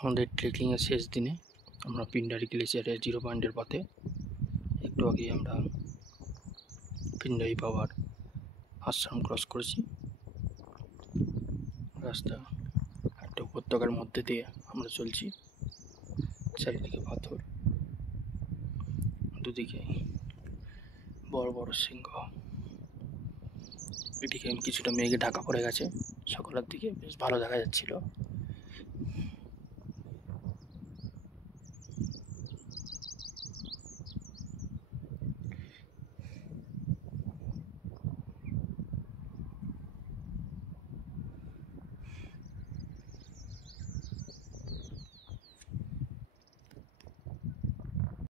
আমাদের ট্রেকিংয়ের শেষ দিনে আমরা পিন্ডারি গ্লেসিয়ারের 0 পয়েন্টের পথে একটু আগে আমরা পিন্ডারি বাবার আশ্রম ক্রস করেছি। রাস্তা একটা উপত্যকার মধ্যে দিয়ে আমরা চলছি, চারিদিকে পাথর, দুদিকে বড় বড় সিংহ। এদিকে কিছুটা মেঘে ঢাকা পড়ে গেছে, সকালের দিকে বেশ ভালো দেখা যাচ্ছিল।